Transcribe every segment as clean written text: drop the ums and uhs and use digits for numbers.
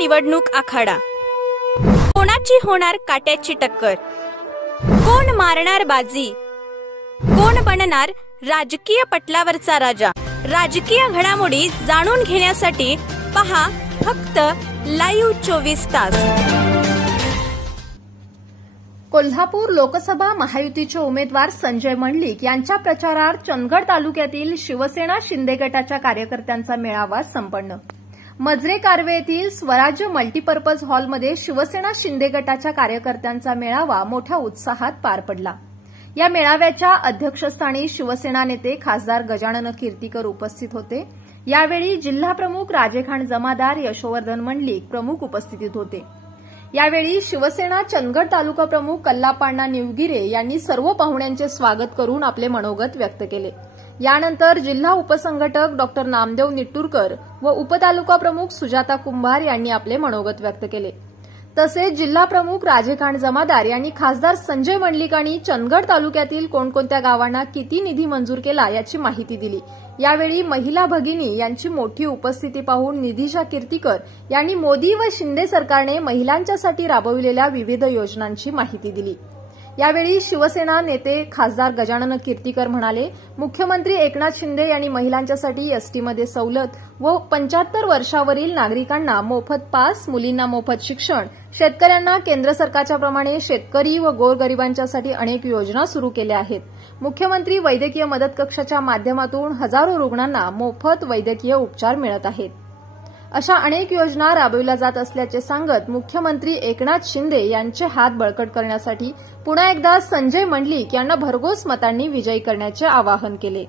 निवडणूक आखाडा। कोणाची होणार काट्याची टक्कर? कोण मारणार बाजी? कोण बनणार राजकीय पटलावरचा राजा? राजकीय घडामोडी जाणून घेण्यासाठी पहा फक्त लाईव्ह 24 तास। कोल्हापूर लोकसभा महायुतीचे उमेदवार संजय मंडलिक यांच्या प्रचारार्थ चंदगड तालुक्यातील शिवसेना शिंदे गटाच्या कार्यकर्त्यांचा मेळावा संपन्न। मजरे कारवे येथील स्वराज्य मल्टीपर्पज हॉलमध्ये शिवसेना शिंदे गटाच्या कार्यकर्त्यांचा मेळावा मोठ्या उत्साहात पार पडला। या मेळाव्याच्या अध्यक्षस्थानी शिवसेना नेते खासदार गजानन कीर्तीकर उपस्थित होते। यावेळी जिल्हाप्रमुख राजेखान जमादार यशोवर्धन मंडलिक प्रमुख उपस्थितीत होते। यावेळी शिवसेना चंदगड तालुका प्रमुख कल्लापाण्णा निवगिरे यांनी सर्व पाहुण्यांचे स्वागत करून आपले मनोगत व्यक्त केले। यानंतर जिल्हा उपसंघटक डॉ नामदेव निट्टूरकर व उपतालुका प्रमुख सुजाता कुंभार यांनी आपले मनोगत व्यक्त केले। तसेच जिल्हा प्रमुख राजेखान जमादार यांनी खासदार संजय मंडलिकांनी चंदगड तालुक्यातील कोणकोणत्या गावांना किती निधी मंजूर केला याची माहिती दिली। यावेळी महिला भगिनी यांची मोठी उपस्थिती पाहून निधीशा कीर्तीकर यांनी मोदी व शिंदे सरकारने महिलांच्यासाठी राबविलेल्या विविध योजनांची माहिती दिली। यावेळी शिवसेना नेते खासदार गजानन कीर्तीकर म्हणाले, मुख्यमंत्री एकनाथ शिंदे यांनी महिलांच्यासाठी एसटीमध्ये सवलत व 75 वर्षावरील नागरिकांना मोफत पास, मुलींना मोफत शिक्षण, शेतकऱ्यांना केंद्र सरकारच्या प्रमाणे शेतकरी व गोरगरिबांच्यासाठी अनेक योजना सुरू केल्या आहेत। मुख्यमंत्री वैद्यकीय मदत कक्षाच्या माध्यमातून हजारो रुग्णांना मोफत वैद्यकीय उपचार मिळत आहेत। अशा अनेक योजना राबविल्या जात असल्याचे सांगत मुख्यमंत्री एकनाथ शिंदे यांचे हात बळकट करण्यासाठी पुन्हा एकदा संजय मंडलिक यांना भरघोस मतांनी विजयी करण्याचे आवाहन केले।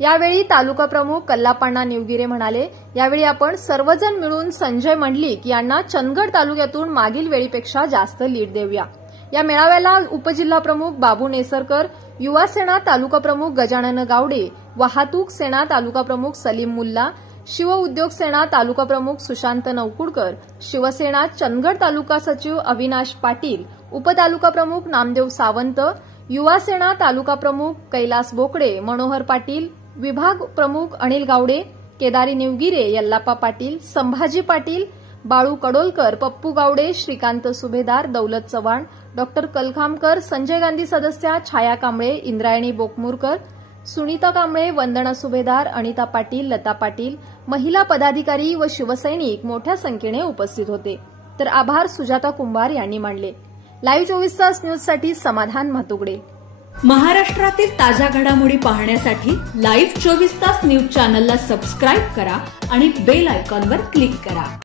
यावेळी तालुका प्रमुख कल्लापाण्णा निवगिरे म्हणाले, यावेळी आपण सर्वजण मिळून संजय मंडलिक यांना चंदगड तालुक्यातून मागील वेळीपेक्षा जास्त लीड देऊया। या मेळाव्याला उपजिल्हा प्रमुख बाबू नेसरकर, युवा सेना तालुका प्रमुख गजानन गावडे, वाहतूक सेना तालुका प्रमुख सलीम मुल्ला, शिव उद्योग सेना तालुका प्रमुख सुशांत नवकुडकर, शिवसेना चंदगड तालुका सचिव अविनाश पाटील, उपतालुका प्रमुख नामदेव सावंत, युवा सेना तालुका प्रमुख कैलास बोकडे, मनोहर पाटील, विभाग प्रमुख अनिल गावडे, केदारी निवगिरे, यल्लापा पाटील, संभाजी पाटील, बाळू कडोलकर, पप्पू गावडे, श्रीकांत सुभेदार, दौलत चव्हाण, डॉ कलखामकर, संजय गांधी सदस्या छाया कांबळे, इंद्रायणी बोकमुरकर, सुनीता कांबळे, वंदना सुभेदार, अनिता पाटील, लता पाटील, महिला पदाधिकारी व शिवसैनिक मोठ्या संख्येने उपस्थित होते। तर आभार सुजाता कुंभार यांनी मानले। लाईव्ह 24 तास न्यूजसाठी समाधान म्हातुगडे। महाराष्ट्रातील ताज्या घडामोडी पाहण्यासाठी लाईव्ह 24 तास न्यूज चॅनलला सबस्क्राईब करा आणि बेल आयकॉनवर क्लिक करा।